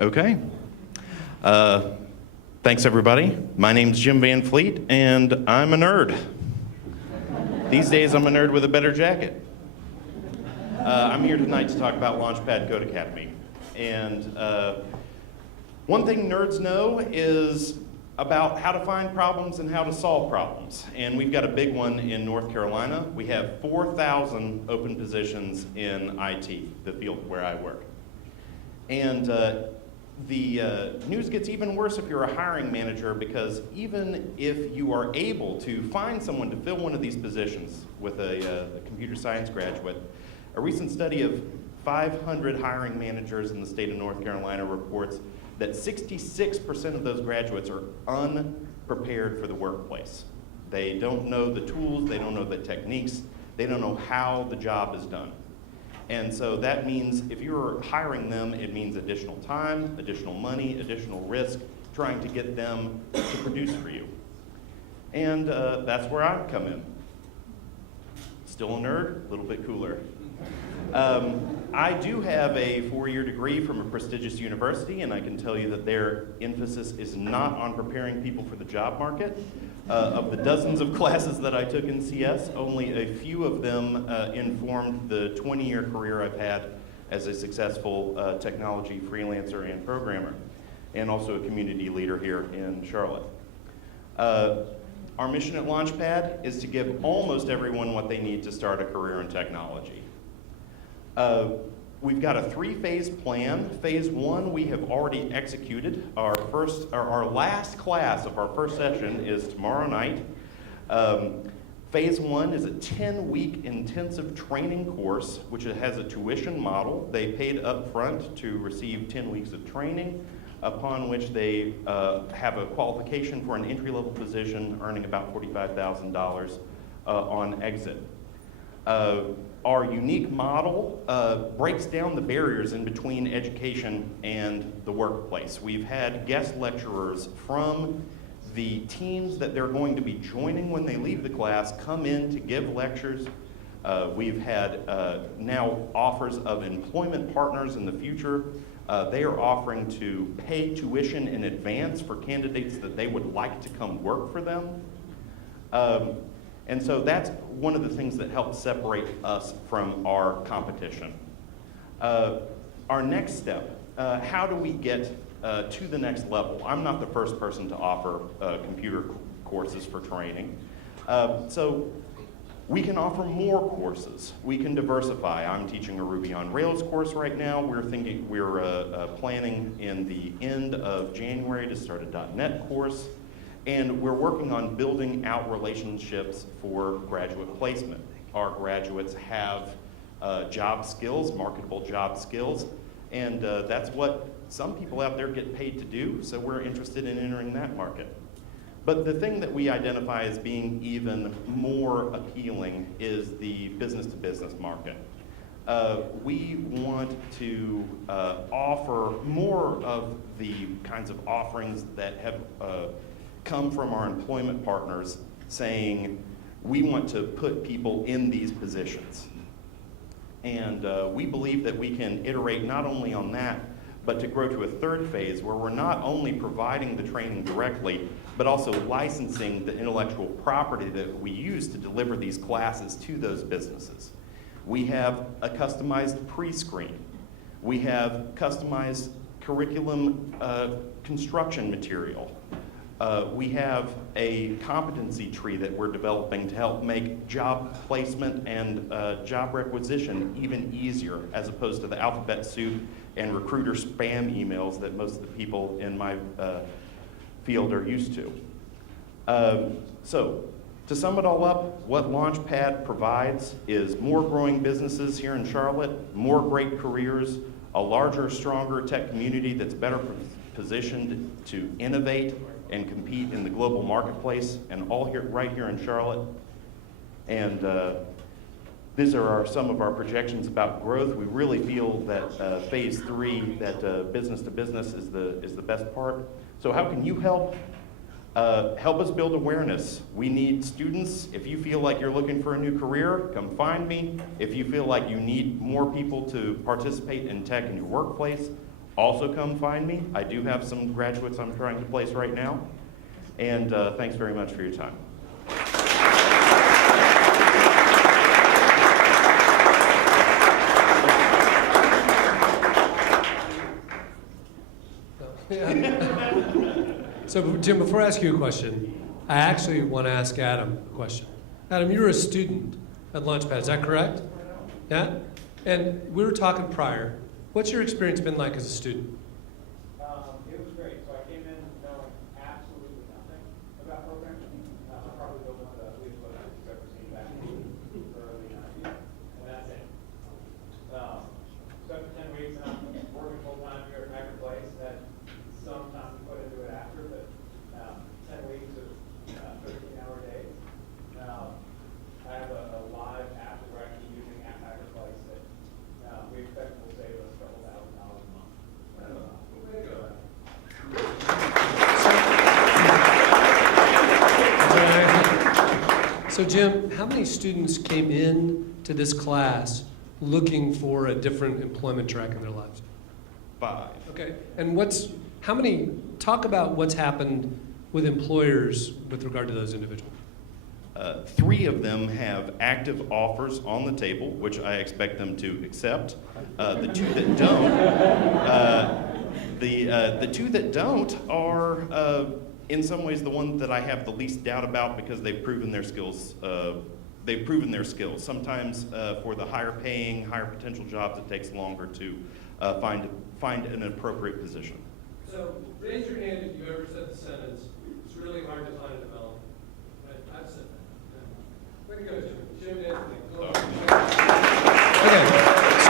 Okay. Thanks, everybody. My name's Jim Van Fleet, and I'm a nerd. These days, I'm a nerd with a better jacket. I'm here tonight to talk about Launchpad Code Academy. And one thing nerds know is about how to find problems and how to solve problems. And we've got a big one in North Carolina. We have 4,000 open positions in IT, the field where I work. And the news gets even worse if you're a hiring manager, because even if you are able to find someone to fill one of these positions with a computer science graduate, a recent study of 500 hiring managers in the state of North Carolina reports that 66% of those graduates are unprepared for the workplace. They don't know the tools, they don't know the techniques, they don't know how the job is done. And so that means if you're hiring them, it means additional time, additional money, additional risk, trying to get them to produce for you. And that's where I come in. Still a nerd, a little bit cooler. I do have a 4-year degree from a prestigious university, and I can tell you that their emphasis is not on preparing people for the job market. Of the dozens of classes that I took in CS, only a few of them informed the 20-year career I've had as a successful technology freelancer and programmer, and also a community leader here in Charlotte. Our mission at Launchpad is to give almost everyone what they need to start a career in technology. We've got a 3-phase plan. Phase 1 we have already executed. Our last class of our first session is tomorrow night. Phase 1 is a 10-week intensive training course, which has a tuition model. They paid up front to receive 10 weeks of training, upon which they have a qualification for an entry-level position, earning about $45,000 on exit. Our unique model breaks down the barriers in between education and the workplace. We've had guest lecturers from the teams that they're going to be joining when they leave the class come in to give lectures. We've had now offers of employment partners in the future. They are offering to pay tuition in advance for candidates that they would like to come work for them. And so that's one of the things that helps separate us from our competition. Our next step, how do we get to the next level? I'm not the first person to offer computer courses for training. So we can offer more courses. We can diversify. I'm teaching a Ruby on Rails course right now. We're planning in the end of January to start a .NET course. And we're working on building out relationships for graduate placement. Our graduates have job skills, marketable job skills, and that's what some people out there get paid to do, so we're interested in entering that market. But the thing that we identify as being even more appealing is the business-to-business market. We want to offer more of the kinds of offerings that have come from our employment partners, saying we want to put people in these positions. And we believe that we can iterate not only on that, but to grow to a 3rd phase where we're not only providing the training directly, but also licensing the intellectual property that we use to deliver these classes to those businesses. We have a customized pre-screen. We have customized curriculum construction material. We have a competency tree that we're developing to help make job placement and job requisition even easier, as opposed to the alphabet soup and recruiter spam emails that most of the people in my field are used to. So, to sum it all up, what Launchpad provides is more growing businesses here in Charlotte, more great careers, a larger, stronger tech community that's better positioned to innovate and compete in the global marketplace, and all here, right here in Charlotte. And these are some of our projections about growth. We really feel that phase 3, that business to business is the best part. So how can you help? Help us build awareness. We need students. If you feel like you're looking for a new career, come find me. If you feel like you need more people to participate in tech in your workplace, also come find me. I do have some graduates I'm trying to place right now. And thanks very much for your time. So, Jim, before I ask you a question, I actually want to ask Adam a question. Adam, you're a student at Launchpad, is that correct? Yeah? And we were talking prior. What's your experience been like as a student? It was great. So I came in knowing absolutely nothing about programming. Probably the one of the least what I've ever seen back in the early 90s. And that's it. Spent 10 weeks and I'm working full time here at Macker Place. Had some time to put into it after, but 10 weeks of 13-hour days. I have a live app that we're actually using at Macker Place that we expect will save us a couple $1,000 a month. Way to go. So, Jim, how many students came in to this class looking for a different employment track in their lives? 5. Okay, and talk about what's happened with employers with regard to those individuals. 3 of them have active offers on the table, which I expect them to accept. The 2 that don't, the 2 that don't are, in some ways, the one that I have the least doubt about because they've proven their skills. Sometimes for the higher paying, higher potential jobs, it takes longer to find an appropriate position. So raise your hand if you've ever said the sentence, it's really hard to find a developer. I've said that. Way to go, Jim. Jim, Anthony. Okay.